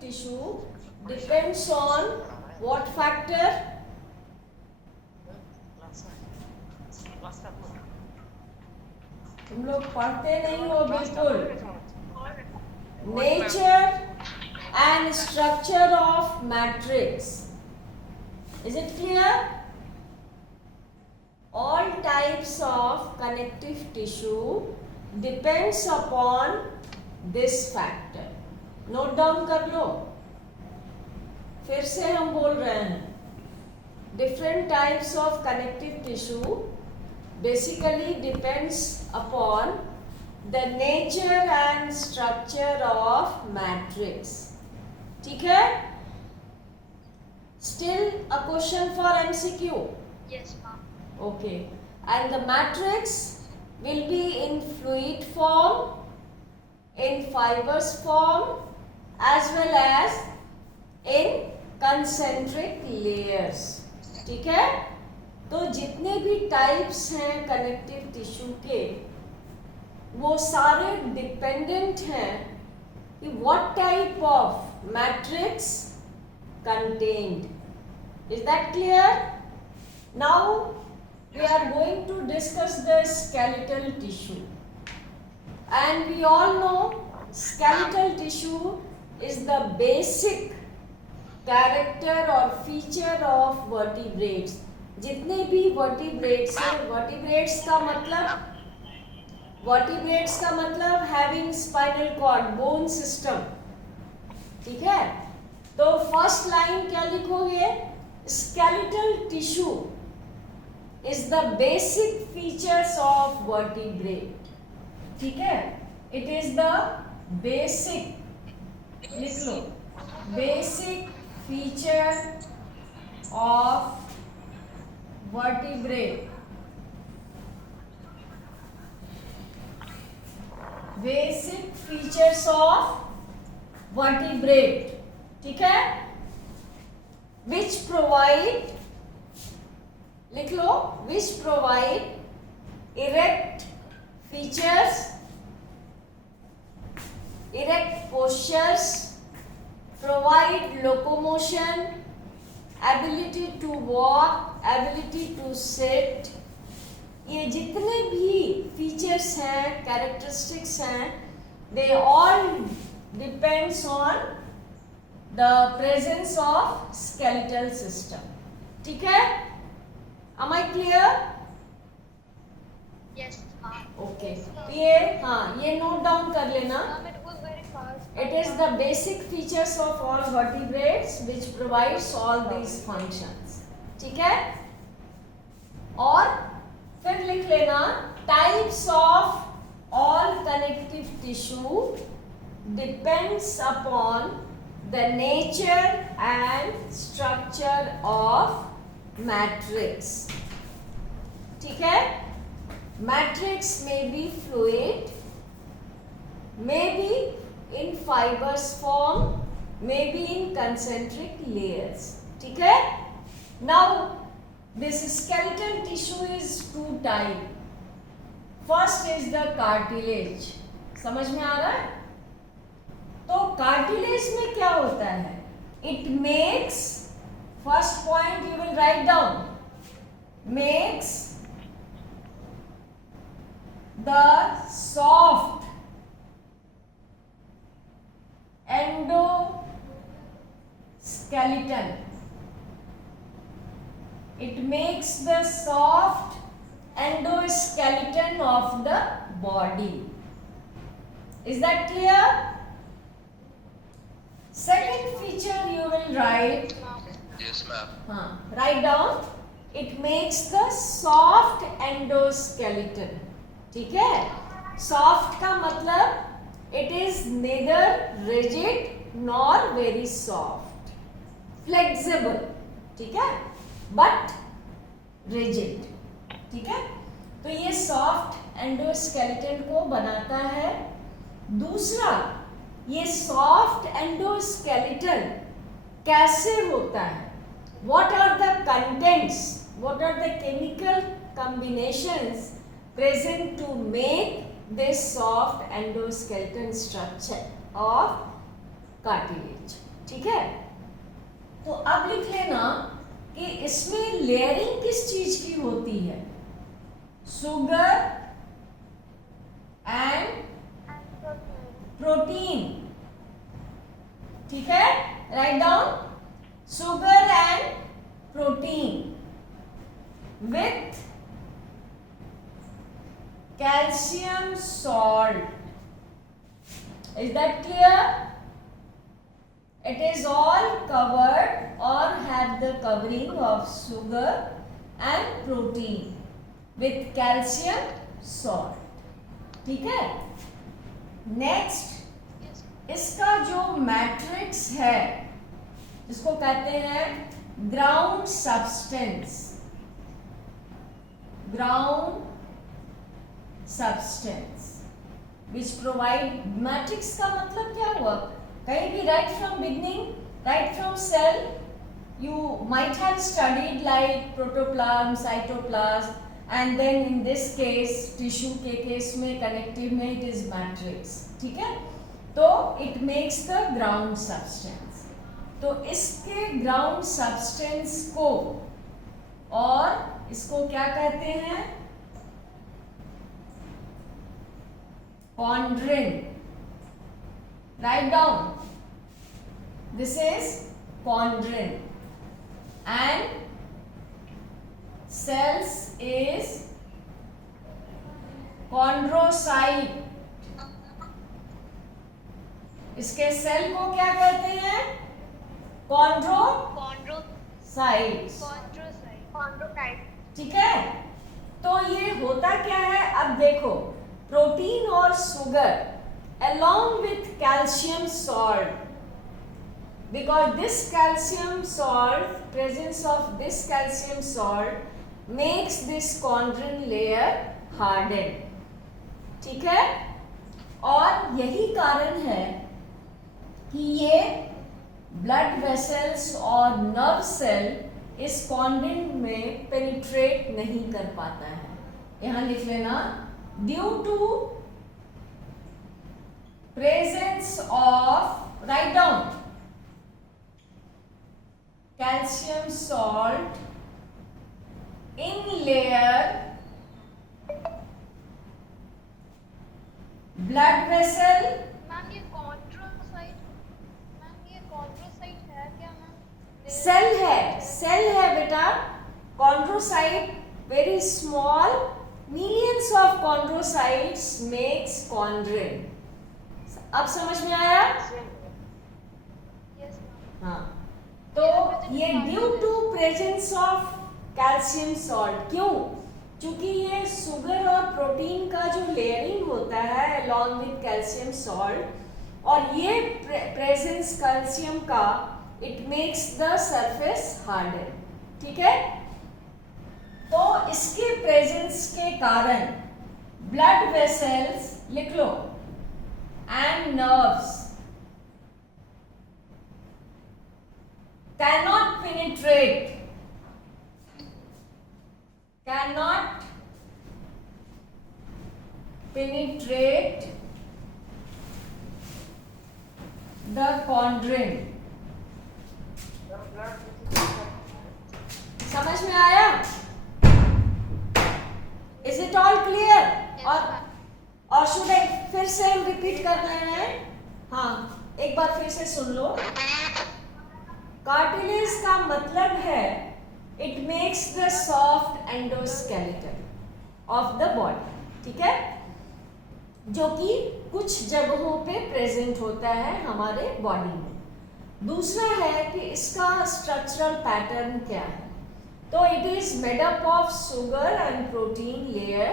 tissue depends on what factor? तुम लोग पढ़ते नहीं हो बिल्कुल. Nature and structure of matrix. Is it clear? All types of connective tissue depends upon this factor. Note down कर लो. फिर से हम बोल रहे हैं. Different types of connective tissue basically depends upon the nature and structure of matrix. ठीक है? Still a question for MCQ. Yes, ma'am. Okay. And the matrix will be in fluid form, in fibrous form, as well as in concentric layers. ठीक है? तो जितने भी types हैं connective tissue के, वो सारे डिपेंडेंट हैं कि what type of matrix contained. Is that clear? Now we are going to discuss the skeletal tissue, and we all know skeletal tissue is the basic character or feature of vertebrates. जितने भी vertebrates हैं, vertebrates का मतलब having spinal cord, bone system. ठीक है? तो first line क्या लिखोगे? skeletal tissue is the basic features of vertebrate. ठीक है? It is the basic, लिख लो, basic feature of vertebrate. Basic features of vertebrate. ठीक है? Which provide, लिख लो, which provide erect features, erect postures, provide locomotion, ability to walk, ability to sit. ये जितने भी features हैं, कैरेक्टरिस्टिक्स हैं, they all depends on the presence of skeletal system. ठीक है? Am I clear? Yes, ma'am. Okay. ये हाँ, ये नोट डाउन कर लेना. Ma'am, it was very fast. It is the basic features of all vertebrates which provides all these functions. ठीक है? और फिर लिख लेना types of all connective tissue depends upon the nature and structure of matrix. ठीक है? Matrix may be fluid, may be in fibrous form, may be in concentric layers. ठीक है? Now this skeletal tissue is two type. First is the cartilage. समझ में आ रहा है? तो cartilage में क्या होता है? It makes, first point you will write down, makes the soft endoskeleton. It makes the soft endoskeleton of the body. Is that clear? Second feature you will write. Yes, ma'am. Write down. It makes the soft endoskeleton. ठीक है? Soft का मतलब it is neither rigid nor very soft. Flexible. ठीक है? But rigid. ठीक है? तो ये soft endoskeleton को बनाता है. दूसरा, ये soft endoskeleton कैसे होता है? What are the contents? What are the chemical combinations present to make this soft endoskeleton structure of cartilage? ठीक है, तो अब लिख लेना कि इसमें लेयरिंग किस चीज की होती है, sugar and and protein. Protein, ठीक है, write down, sugar and protein with calcium salt. Is that clear? It is all covered or have the covering of sugar and protein with calcium salt. ठीक है, next Yes. इसका जो matrix है जिसको कहते हैं ground substance, ground substance which provide, matrix का मतलब क्या हुआ, कहीं भी right from beginning, right from cell you might have studied like protoplasm, cytoplasm, and then in this case tissue के केस में connective में it is matrix, ठीक है, तो it makes the ground substance. तो इसके ground substance को और इसको क्या कहते हैं, chondrin. Write down, this is chondrin and cells is chondrocyte. इसके सेल को क्या कहते हैं, chondrocytes. Chondrocyte. ठीक है, तो ये होता क्या है, अब देखो प्रोटीन और sugar along with calcium salt, because this calcium salt, presence of this calcium salt makes this chondrin layer harden, ठीक है, और यही कारण है कि ये ब्लड वेसल्स और नर्व सेल इस कॉन्ड्रिन में पेनिट्रेट नहीं कर पाता है, यहां लिख लेना, due to presence of, write down, calcium salt in layer blood vessel. Ma'am ये chondrocyte, मैम ये chondrocyte है क्या मैम? सेल है बेटा, chondrocyte, very small, millions of chondrocytes makes chondrin. अब समझ में आया? Yes ma'am. हाँ, तो ये due to presence of calcium salt, क्यों, क्योंकि ये शुगर और प्रोटीन का जो लेयरिंग होता है along with कैल्शियम सॉल्ट, और ये प्रेजेंस कैल्शियम का it makes the surface harden, ठीक है, तो इसके प्रेजेंस के कारण ब्लड वेसल्स, लिख लो, and nerves cannot penetrate the chondrin. समझ में आया? Is it all clear? और शुड आई फिर से हम रिपीट कर रहे हैं, हाँ एक बार फिर से सुन लो. कार्टिलेज का मतलब है it makes the soft endoskeleton of the body, ठीक है, जो कि कुछ जगहों पे प्रेजेंट होता है हमारे बॉडी में. दूसरा है कि इसका स्ट्रक्चरल पैटर्न क्या है, तो it is made up of sugar and protein layer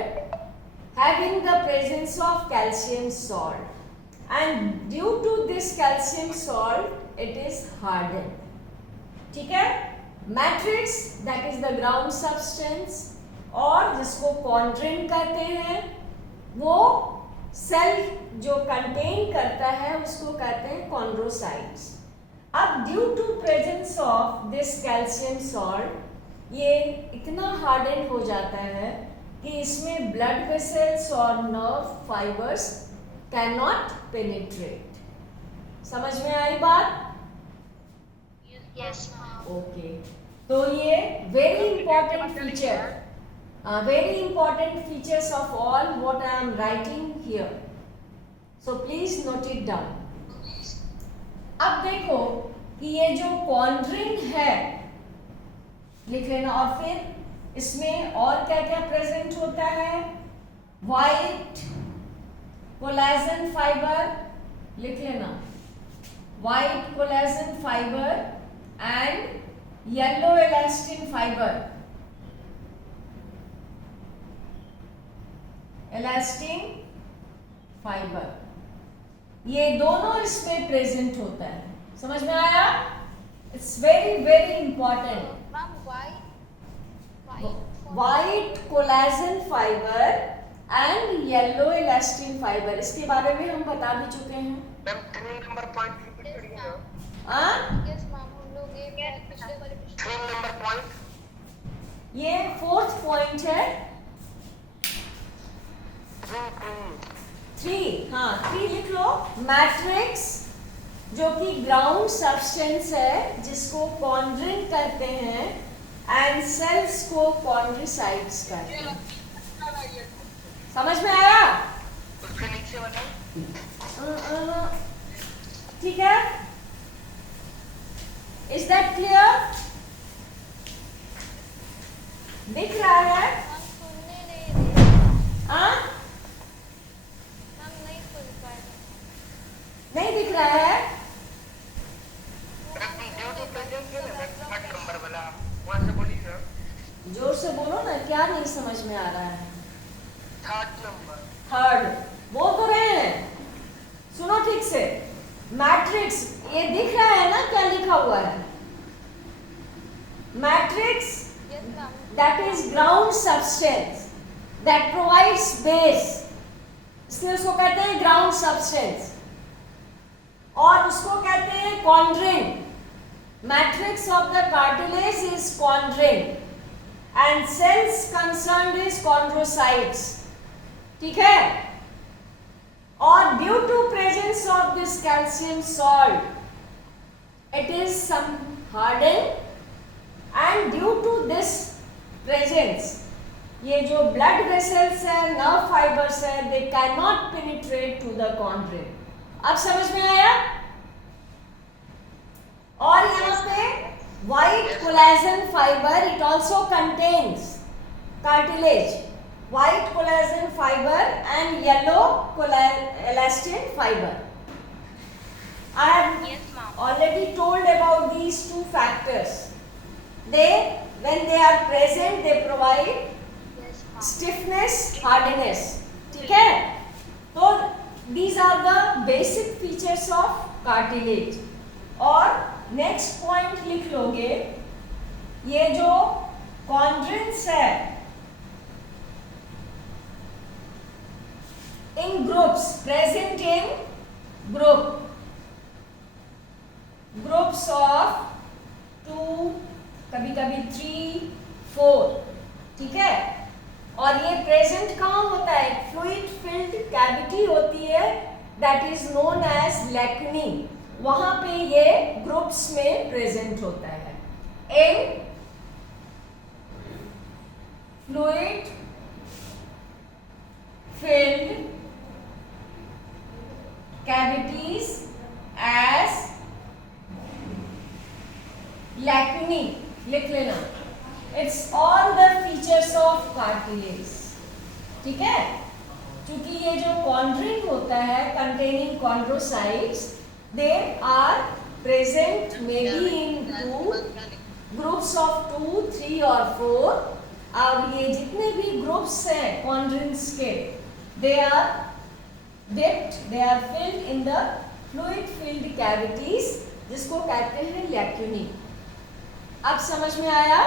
having the presence of calcium salt, and due to this calcium salt it is hardened, ठीक है. Matrix that is the ground substance, और जिसको chondrin कहते हैं, वो cell जो contain करता है उसको कहते हैं कॉन्ड्रोसाइट्स. अब due to presence of this calcium salt ये इतना हार्डन हो जाता है कि इसमें ब्लड वेसल्स और nerve fibers can not penetrate. समझ में आई बात? Yes, ma'am. ओके, तो ये very important feature, very important features of all what I am writing here. So please note it down. अब देखो कि ये जो कॉन्ड्रिंग है लिख लेना, और फिर इसमें और क्या क्या प्रेजेंट होता है, वाइट कोलेजन फाइबर लिख लेना, white collagen fibre and yellow elastin fibre, elastin fibre, ये दोनों इसमें प्रेजेंट होता है। समझ में आया? It's very very important. Ma'am, why? White collagen fibre and yellow elastin fibre, इसके बारे में हम बता भी चुके हैं। Ma'am 3 number point repeat Yes, करिए ma'am. ना। Yes, ma'am. हम लोग ये पिछले वाले 3 नंबर पॉइंट, ये फोर्थ पॉइंट है, 3, हाँ 3 लिख लो। मैट्रिक्स जो कि ग्राउंड सब्सटेंस है जिसको कॉन्ड्रिंग करते हैं, एंड सेल्स को कॉन्ड्रिसाइट्स करते हैं। समझ में आया? उसके नीचे वाला ठीक है, इज दैट क्लियर? दिख रहा है? हम सुनने नहीं रहे। हाँ, हम नहीं सुन पाए। नहीं दिख रहा है? ड्यू टू प्रेजेंस है ना 3 नंबर वाला, वहां से बोलिए सर। जोर से बोलो ना, क्या नहीं समझ में आ रहा है? 3rd नंबर, थर्ड बोल तो रहे हैं, सुनो ठीक से। मैट्रिक्स, ये दिख रहा है ना क्या लिखा हुआ है? Matrix Yes, ma'am. that is ground substance that provides base, इसलिए उसको कहते हैं ग्राउंड सब्सटेंस, और उसको कहते हैं chondrin. Matrix of the cartilage is chondrin and cells concerned is chondrocytes. ठीक है, और due to presence of this calcium salt it is some hardened, and due to this presence ये जो blood vessels है, nerve fibers है, they cannot penetrate to the chondrin। अब समझ में आया? और यहाँ पे white collagen fiber, it also contains cartilage, white collagen fiber and yellow elastin fiber। I have Yes, ma'am. already told about these two factors. They, when they are present, they provide Yes, ma'am. stiffness, hardness। ठीक है, तो these are the basic features of cartilage। और next point लिख लोगे, ये जो chondrins है in groups, present in groups of 2, कभी कभी 3, 4। ठीक है, और ये प्रेजेंट कहाँ होता है? फ्लूइड फिल्ड कैविटी होती है, दैट इज नोन एज लैक्नी, वहां पे ये ग्रुप्स में प्रेजेंट होता है। इन fluid filled cavities as lacunae लिख लेना। It's all the features of cartilage। ठीक है, क्योंकि ये जो कॉन्ड्रिंग होता है containing chondrocytes, they are present maybe in 2 groups of 2, 3 और 4। अब ये जितने भी ग्रुप्स हैं कॉन्ड्रिंग्स के, they are dipped, they are filled in the fluid filled cavities, जिसको कहते हैं lacunae। अब समझ में आया?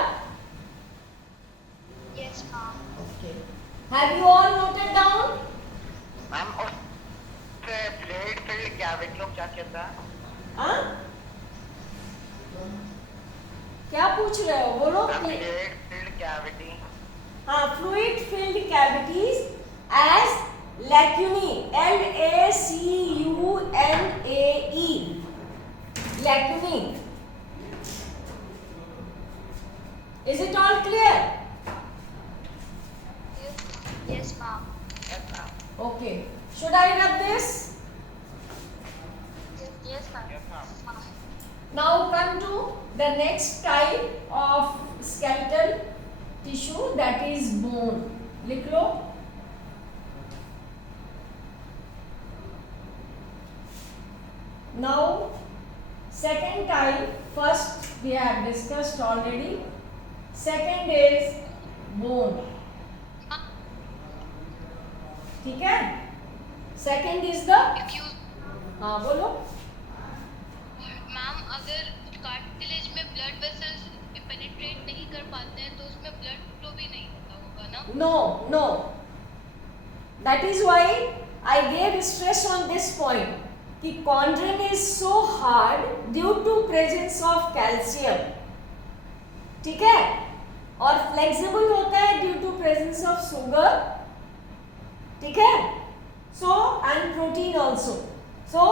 Yes, ma'am. Okay. Have you all noted down? Ma'am उससे फ्लूइड फिल्ड कैविटी क्या कहता है? हाँ? क्या पूछ रहे हो? बोलो। फ्लूइड फिल्ड कैविटी, हाँ, fluid filled cavities as lacunae, lacunae, lacunae। Is it all clear? Yes, ma'am. Yes, ma'am. Okay. Should I rub this? Yes, ma'am. Yes, ma'am. Now come to the next type of skeletal tissue, that is bone. लिख लो. Now second type, first we have discussed already. Second is bone. ठीक है? Second is the, हाँ बोलो. Ma'am अगर cartilage में blood vessels penetrate नहीं कर पाते हैं तो उसमें ब्लड फ्लो भी नहीं होता होगा ना? No. That is why I gave stress on this point. कि chondrin is so hard due to presence of calcium. ठीक है? और flexible होता है due to presence of sugar. ठीक है? So and protein also. So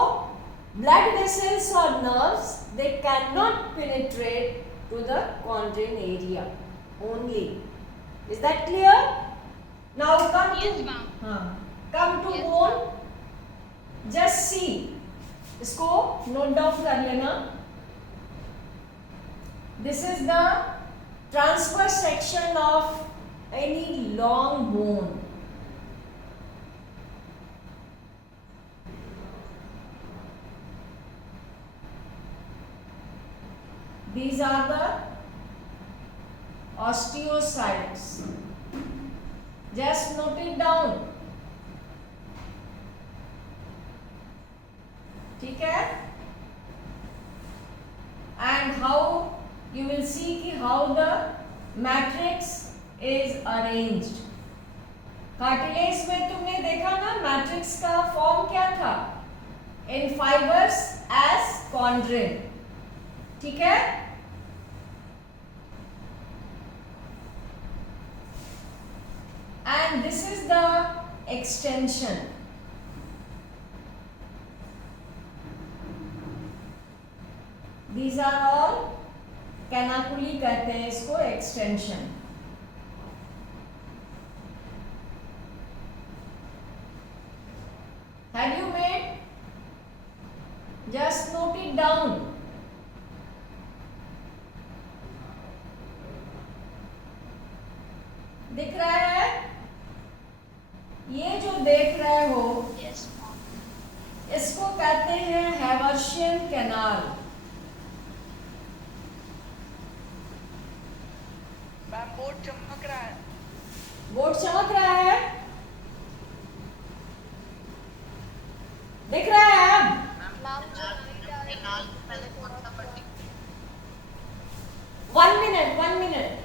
blood vessels or nerves, they cannot penetrate to the chondrin area only. Is that clear? Now come Yes, to, ma'am. हाँ, come to Yes, bone. Just see, इसको note down कर लेना. This is the transverse section of any long bone. These are the osteocytes. Just note it down. ठीक है? And how you will see कि how the matrix is arranged. Cartilage में तुमने देखा ना मैट्रिक्स का फॉर्म क्या था? In fibers as chondrin. ठीक है? And this is the extension. These are all canaculi कहते हैं इसको, extension. Have you made? Just note it down. दिख रहा है? ये जो देख रहे हो, Yes, ma'am. इसको कहते हैं हैवर्शियन कैनाल. मैम बोर्ड चमक रहा है. बोर्ड चमक रहा है? दिख रहा है अब? मैम जो लाइट आ रही है पहले थोड़ा सा पट्टी. 1 minute.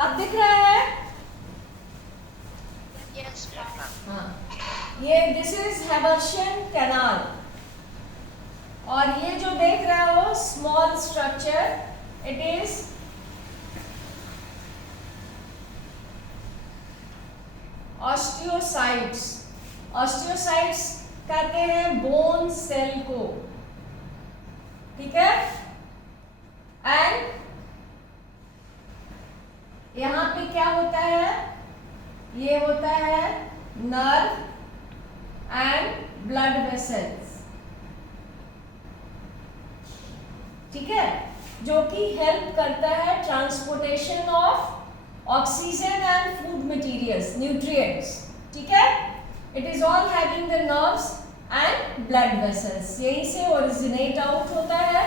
अब दिख रहा है? Yes, ma'am. हाँ. ये दिस इज हैवर्शियन कैनाल. और ये जो देख रहे हो small structure, it is osteocytes. Osteocytes कहते हैं बोन सेल को. ठीक है? एंड यहां पे क्या होता है? ये होता है नर्व एंड ब्लड वेसल्स. ठीक है? जो कि हेल्प करता है transportation of oxygen and food materials, nutrients. ठीक है? It is all having the nerves and blood vessels. यहीं से ओरिजिनेट आउट होता है,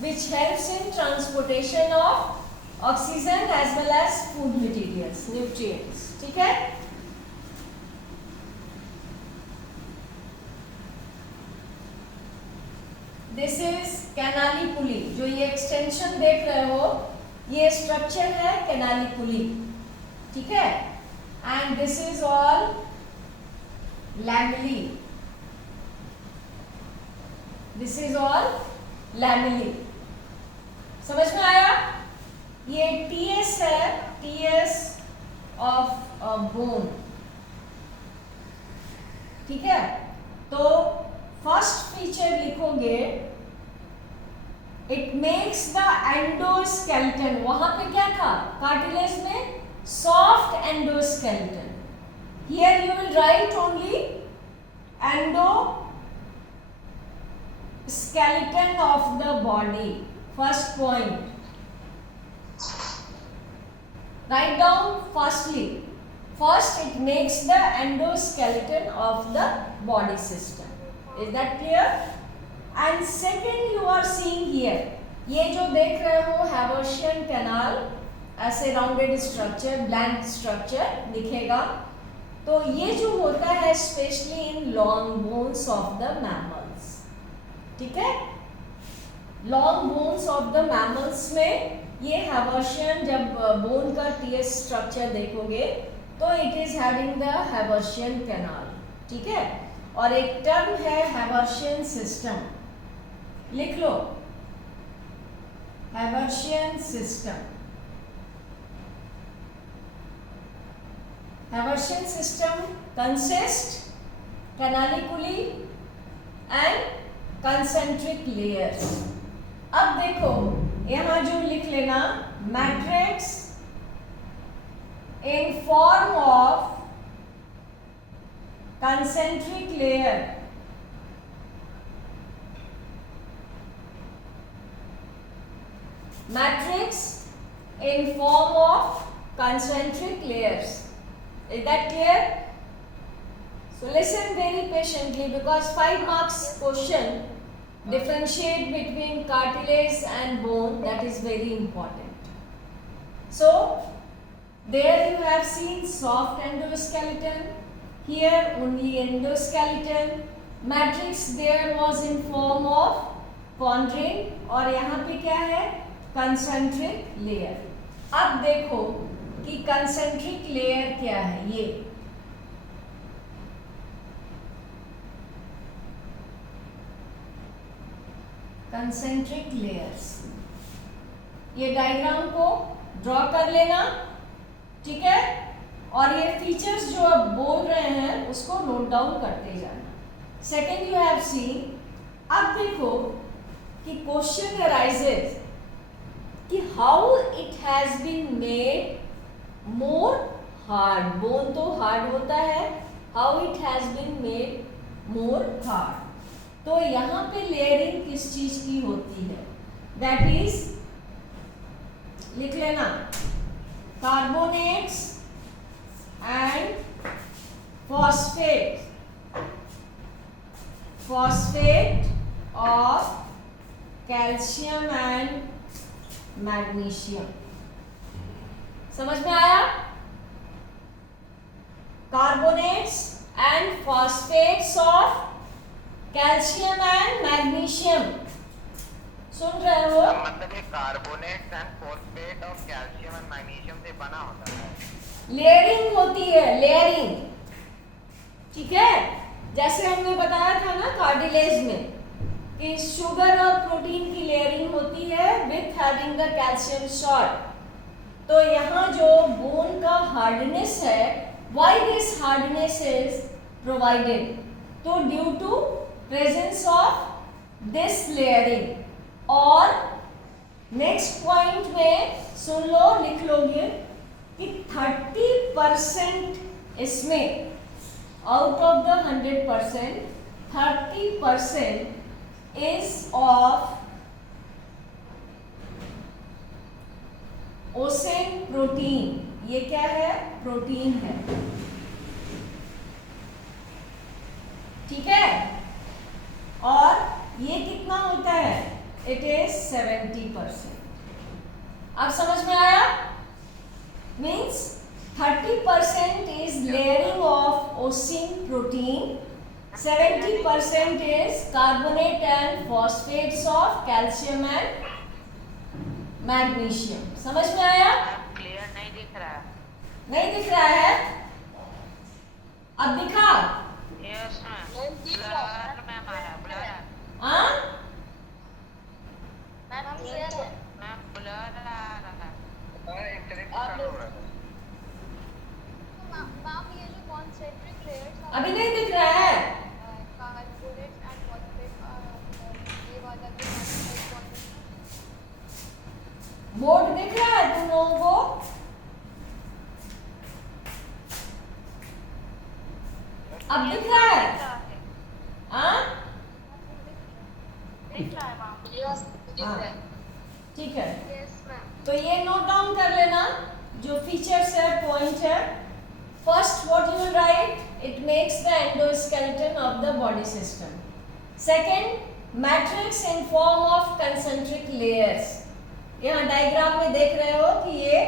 which helps in transportation of oxygen as well as food materials, nutrients. ठीक है? This is canaliculi. जो ये एक्सटेंशन देख रहे हो, ये स्ट्रक्चर है कैनालिकुली. ठीक है? And this is all lamellae. This is all lamellae. समझ में आया? ये टीएस है, टीएस ऑफ बोन. ठीक है? तो फर्स्ट फीचर लिखोगे, इट मेक्स द एंडोस्केलेटन, वहां पे क्या था कार्टिलेज में, soft endoskeleton. Here you will write only endoskeleton of the body. First point, write down firstly. First it makes the endoskeleton of the body system. Is that clear? And second you are seeing here, ये जो देख रहे हो Haversian canal, ऐसे rounded structure, blank structure दिखेगा. तो ये जो होता है specially in long bones of the mammals. ठीक है, long bones of the mammals में ये हैवर्शियन, जब बोन का टीएस स्ट्रक्चर देखोगे तो it is having the Haversian canal. ठीक है, और एक टर्म है हैवर्शियन सिस्टम, लिख लो Haversian system. Haversian system consist canaliculi and concentric layers. अब देखो यहां जो लिख लेना, matrix in form of concentric layer. Matrix in form of concentric layers. Is that clear? So listen very patiently, because 5 marks question differentiate between cartilage and bone. That is very important. So there you have seen soft endoskeleton, here only endoskeleton. Matrix there was in form of chondrin, और यहाँ पे क्या है, concentric layer. अब देखो कि concentric layer क्या है. ये कंसेंट्रिक लेयर्स, ये डायग्राम को ड्रॉ कर लेना. ठीक है, और ये फीचर्स जो आप बोल रहे हैं उसको नोट डाउन करते जाना. Second you have seen. अब देखो कि क्वेश्चन अराइजेस कि how it has been made more hard. Bone तो हार्ड होता है, how it has been made more hard. तो यहां पे लेयरिंग किस चीज की होती है, दैट इज, लिख लेना, carbonates and phosphate of calcium and magnesium. समझ में आया? Carbonates and phosphates of calcium and magnesium. सुन रहे हो? मतलब ये carbonates and phosphate of calcium and magnesium से बना होता है. लेयरिंग होती है, लेयरिंग. ठीक है, जैसे हमने बताया था ना कार्टिलेज में कि शुगर और प्रोटीन की लेयरिंग होती है with having the calcium salt. तो यहाँ जो बोन का हार्डनेस है, why this hardness is provided, तो due to presence of this layering. और नेक्स्ट पॉइंट में सुन लो, लिख लोगे कि 30% इसमें, out of the 100%, 30% is of ossein protein. ये क्या है, प्रोटीन है. ठीक है, और ये कितना होता है, इट इज 70%. अब समझ में आया? Means 30% is layering of osin protein, 70% is carbonate and phosphates of calcium and magnesium. समझ में आया? क्लियर नहीं दिख रहा है. नहीं दिख रहा है? अब दिखा? यस मैम, ब्लर में हमारा ब्लर है. हाँ? मैम ब्लर आ रहा है. इंटरनेट चालू हो रहा है. मैम ये जो कॉन्सेंट्रिक लेयर्स अभी नहीं दिख रहा है? कार्बोनेट्स एंड फॉस्फेट, ये वाला जो बोर्ड दिख रहा है तुम लोगों को? अब दिख रहा है? हाँ ठीक है। तो ये नोट डाउन कर लेना जो फीचर्स है, पॉइंट है। First what you will write, it makes the endoskeleton of the body system. Second, matrix in form of concentric layers. यहाँ डायग्राम में देख रहे हो कि ये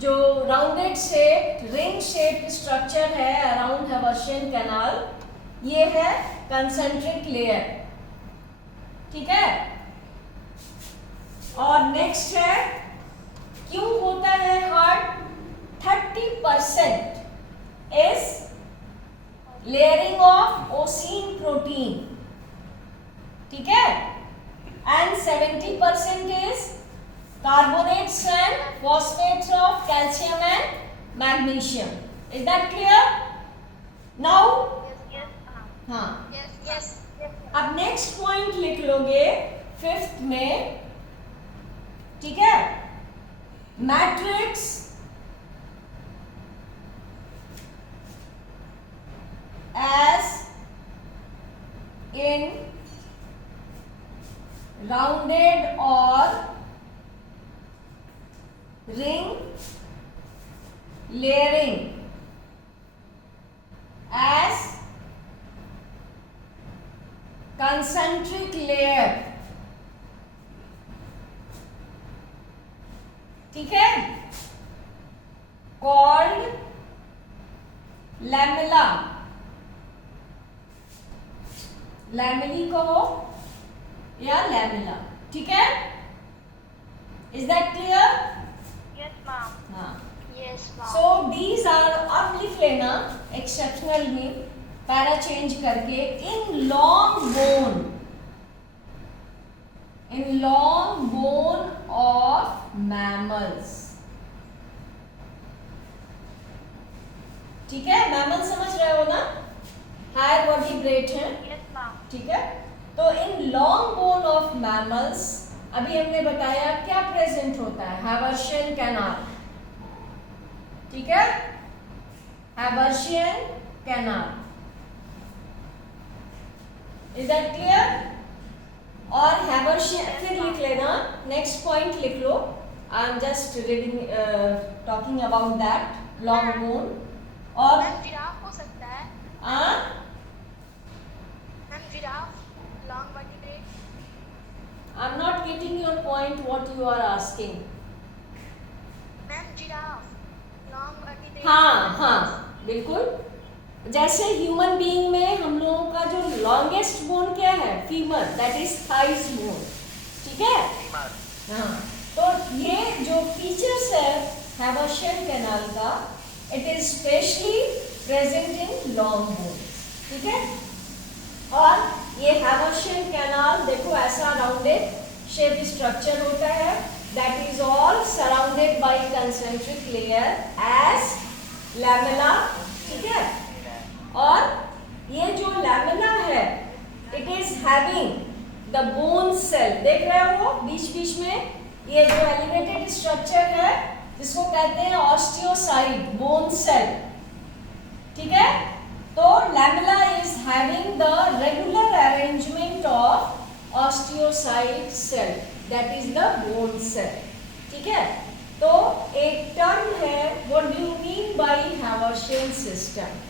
जो rounded shape, ring shape structure है अराउंड हैवर्शियन कैनाल, ये है कंसेंट्रिक लेयर। ठीक है। और नेक्स्ट है, क्यों होता है heart? 30% is layering of ossein protein, ठीक है, and 70% is carbonates and phosphates of calcium and magnesium. Is that clear now? हाँ। अब नेक्स्ट पॉइंट लिख लोगे 5th में, ठीक है। Matrix as in rounded or ring layering as concentric layer, ठीक है, called lamella, लैमेली कहो या लैमेला, ठीक है। Is that clear? Yes ma'am. हाँ। Yes ma'am. So these are, अब लिख लेना एक्सेप्शनल में पैरा चेंज करके, in long bone of mammals, ठीक है। मैमल समझ रहे हो ना, हायर वर्टिब्रेट है, ठीक है। तो इन लॉन्ग बोन ऑफ मैमल्स, अभी हमने बताया क्या प्रेजेंट होता है, हैवर्शियन कैनाल, ठीक है, Haversian canal. Is that clear? और हैवर्शियन, फिर लिख लेना, नेक्स्ट पॉइंट लिख लो, I am just reading, talking about that long bone. और जिराफ हो सकता है? Long vertebrate. I'm not getting your point. What you are asking? Ma'am, giraffe. Long vertebrate. हाँ, बिल्कुल। जैसे ह्यूमन बीइंग में हम लोगों का जो लॉन्गेस्ट बोन क्या है, femur, that is thighs bone, ठीक है। हाँ, तो ये जो फीचर्स है हैवर्शियन कैनाल का, it is specially present in long bone, ठीक है। और ये हैवर्शियन कैनाल देखो ऐसा राउंडेड शेप स्ट्रक्चर होता है, that is all surrounded by concentric layer as lamella, ठीक है। और ये जो लैमेला है, it is having the bone cell, देख रहे हो बीच बीच में ये जो एलिवेटेड स्ट्रक्चर है, जिसको कहते हैं ऑस्टियोसाइट बोन सेल, ठीक है। तो lamella is having the regular arrangement of osteocyte cell, that is the bone cell, ठीक है। तो एक टर्म है, what do you mean by Haversian system?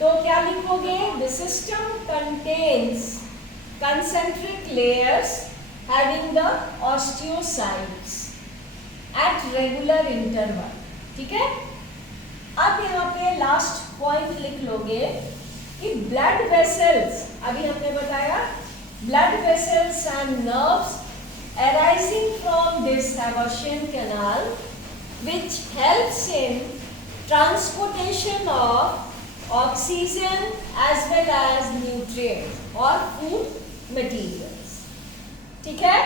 तो क्या लिखोगे? The system contains concentric layers having the osteocytes at regular interval, ठीक है। अब यहाँ पे लास्ट पॉइंट लिख लोगे कि ब्लड वेसल्स, अभी हमने बताया blood vessels and nerves arising from this Haversian canal, which helps in transportation of oxygen as well as nutrients or food materials, ठीक है।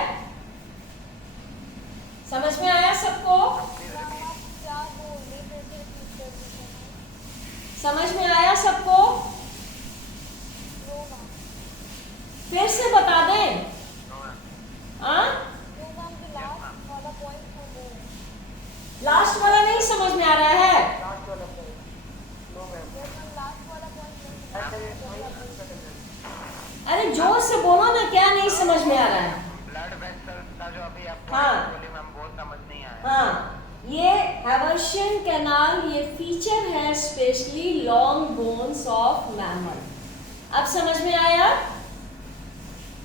समझ में आया सबको? समझ में आया सबको? फिर से बता दें? जोर से बोलो ना, क्या नहीं समझ में आ रहा है? ब्लड वेसल्स का जो अभी आप हाँ। बोली मैम, वो समझ नहीं आया। हाँ, ये हैवर्शियन कैनाल ये फीचर है specially long bones of mammal. अब समझ में आया?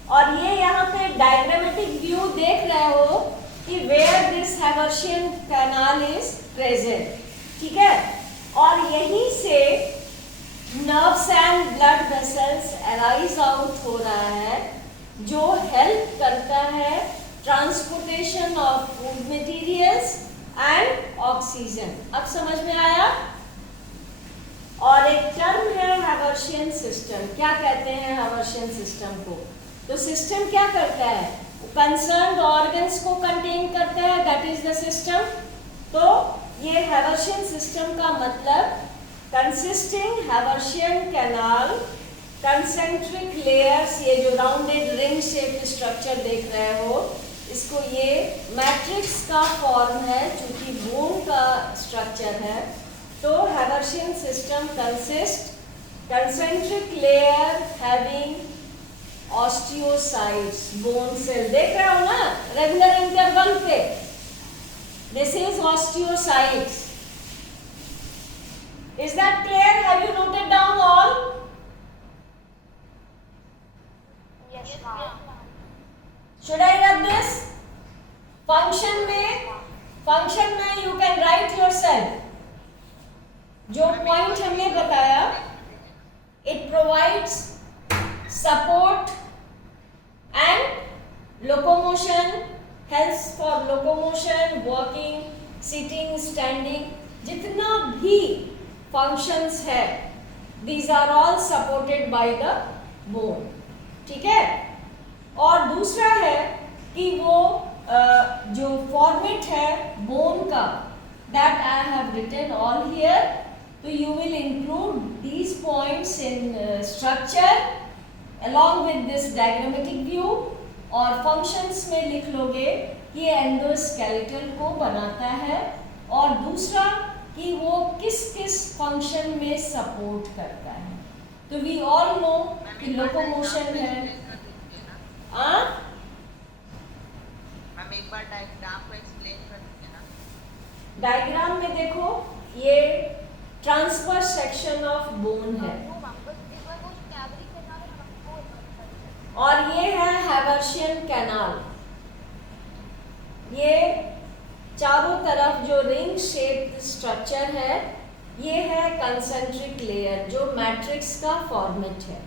और ये यहाँ पे डायग्रामेटिक व्यू देख रहे हो कि where this Haversian canal is present, ठीक है? और यहीं से nerves and blood vessels arise out हो रहा है, जो हेल्प करता है transportation of food materials and oxygen. अब समझ में आया? और एक टर्म है हैवर्शियन सिस्टम। क्या कहते हैं हैवर्शियन सिस्टम को? तो सिस्टम क्या करता है? कंसर्न्ड ऑर्गन्स को कंटेन करता है, दैट इज द सिस्टम। तो ये हैवर्शियन सिस्टम का मतलब consisting Haversian canal, concentric layers, ये जो राउंडेड रिंग शेप स्ट्रक्चर देख रहे हो, इसको ये मैट्रिक्स का फॉर्म है, चूंकि बोन का स्ट्रक्चर है। तो Haversian system consist concentric layer having osteocytes, bone cell देख रहे हो ना रेगुलर इंटरवल पे, this is osteocytes. Is that clear? Have you noted down all? Yes, ma'am. Should I rub this? Function में you can write yourself. जो point हमने बताया, it provides support and locomotion, helps for locomotion, walking, sitting, standing, जितना भी functions है, these are all supported by the bone, ठीक है? और दूसरा है कि वो जो फॉर्मेट है बोन का, that I have written all here, तो you will include these points in structure along with this diagrammatic view, और फंक्शंस में लिख लोगे कि ये एंडोस्केलेटल को बनाता है, और दूसरा कि वो किस किस फंक्शन में सपोर्ट करता है। तो वी ऑल नो कि लोकोमोशन है। मैम एक बार डायग्राम को एक्सप्लेन कर दीजिए ना। डायग्राम में देखो, ये ट्रांसवर्स सेक्शन ऑफ बोन है, और ये है हैवर्शियन कैनाल। ये चारों तरफ जो रिंग शेप स्ट्रक्चर है, ये है कंसेंट्रिक लेयर, जो मैट्रिक्स का फॉर्मेट है।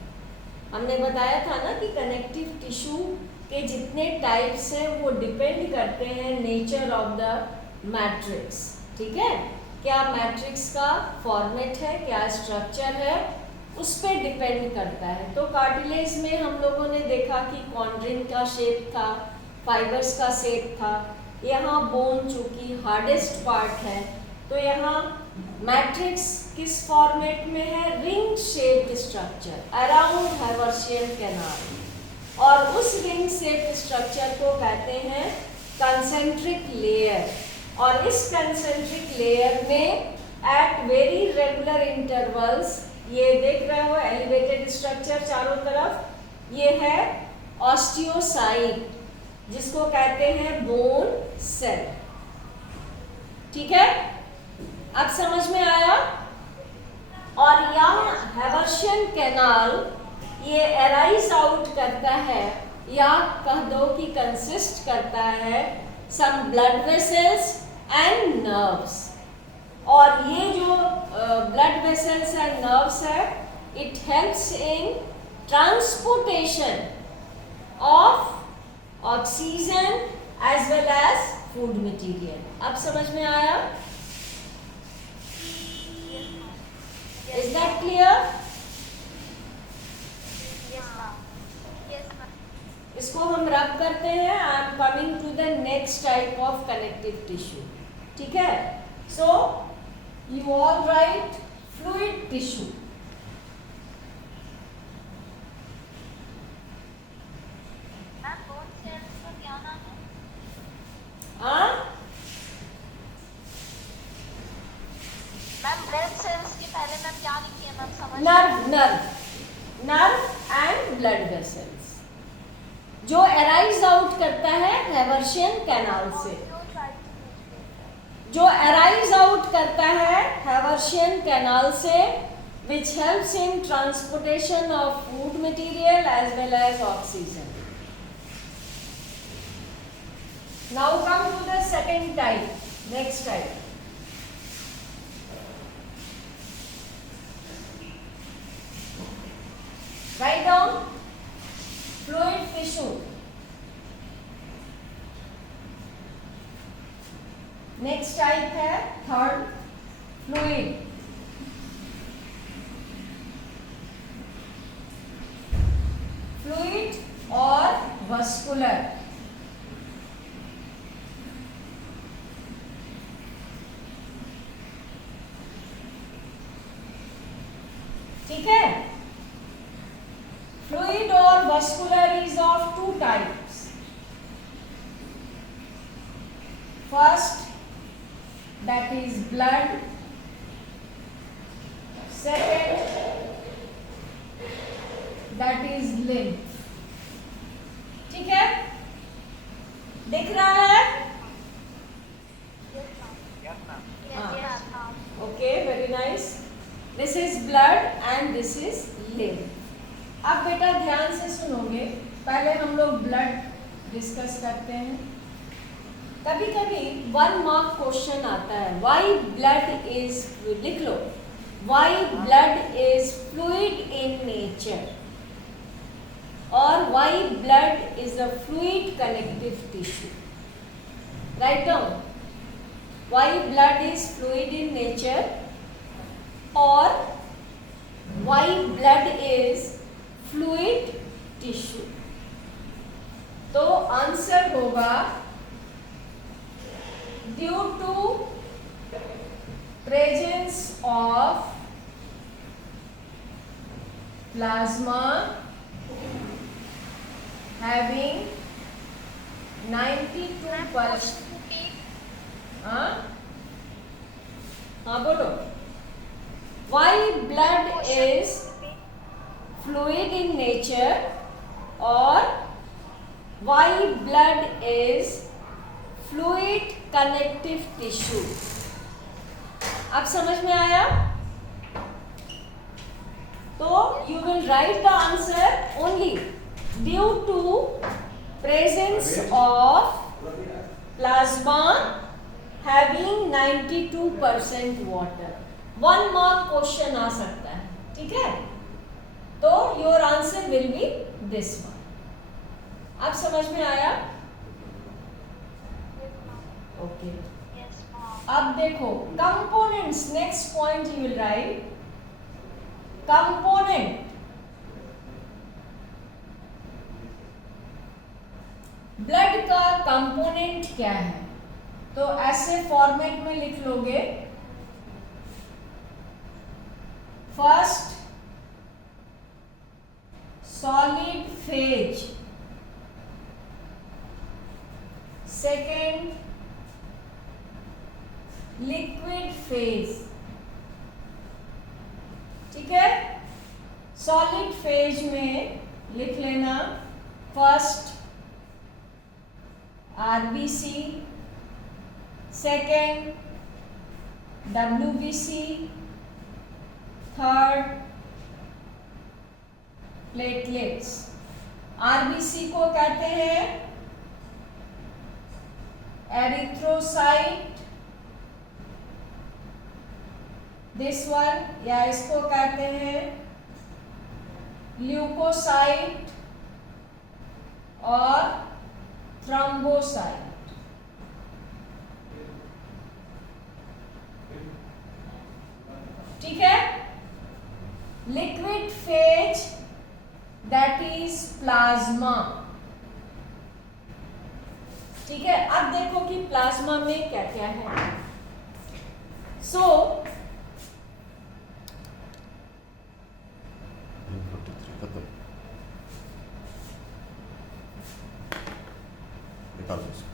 हमने बताया था ना कि कनेक्टिव टिश्यू के जितने टाइप्स हैं वो डिपेंड करते हैं नेचर ऑफ द मैट्रिक्स, ठीक है? क्या मैट्रिक्स का फॉर्मेट है, क्या स्ट्रक्चर है, उस पर डिपेंड करता है। तो कार्टिलेज में हम लोगों ने देखा कि कॉन्ड्रिन का शेप था, फाइबर्स का शेप था। यहाँ बोन चूंकि हार्डेस्ट पार्ट है, तो यहाँ मैट्रिक्स किस फॉर्मेट में है? Ring shaped structure around Haversian canal, और उस रिंग शेप्ड स्ट्रक्चर को कहते हैं कंसेंट्रिक लेयर। और इस कंसेंट्रिक लेयर में एट वेरी रेगुलर इंटरवल्स, ये देख रहे हो एलिवेटेड स्ट्रक्चर चारों तरफ, ये है ऑस्टियोसाइट, जिसको कहते हैं बोन सेल, ठीक है? अब समझ में आया? और यहाँ हैवर्शियन कैनाल ये अराइज आउट करता है, या कह दो कि कंसिस्ट करता है some blood vessels and nerves. और ये जो ब्लड वेसल्स एंड नर्व्स है, it helps in transportation of oxygen as well as food material. अब समझ में आया? Is that clear? इसको हम रब करते हैं। I am coming to the next type of connective tissue, ठीक है? So you all write fluid tissue. Nerve and blood vessels. जो अराइज आउट करता है हेवर्शियन कैनाल से, जो अराइज आउट करता है हेवर्शियन कैनाल से, which helps in transportation of food material as well as oxygen. Now come to the second type, next type. Write down fluid tissue. Next type है third, fluid. Fluid और vascular. ठीक है, fluid और vascular is of two types. First, that is blood. Second, that is lymph. ठीक है, दिख रहा है? Yes, ma'am. Okay, very nice. This is blood and this is lymph. अब बेटा ध्यान से सुनोगे, पहले हम लोग ब्लड डिस्कस करते हैं। कभी कभी 1 मार्क क्वेश्चन आता है, वाई ब्लड इज, लिख लो, why blood is fluid in nature, or why blood is a fluid connective tissue. Write down why blood is fluid in nature or why blood is fluid tissue. तो answer होगा due to presence of plasma having 92%। हाँ बोलो, why blood is fluid in nature or why blood is fluid connective tissue। अब समझ में आया? तो you will write the answer only due to presence of plasma having 92% water। 1 mark question आ सकता है, ठीक है? तो your answer will be this one. अब समझ में आया? ओके, अब देखो components, next point you will write component. Blood का कंपोनेंट क्या है? तो ऐसे फॉर्मेट में लिख लोगे, first solid phase, second liquid phase. ठीक है, सॉलिड फेज में लिख लेना first RBC, second WBC, third platelets. RBC को कहते हैं एरिथ्रोसाइट, दिस वन, या इसको कहते हैं ल्यूकोसाइट और थ्रोम्बोसाइट। ठीक है, liquid phase that is plasma. ठीक है, अब देखो कि प्लाज्मा में क्या क्या है। सो निकाल दो इसको।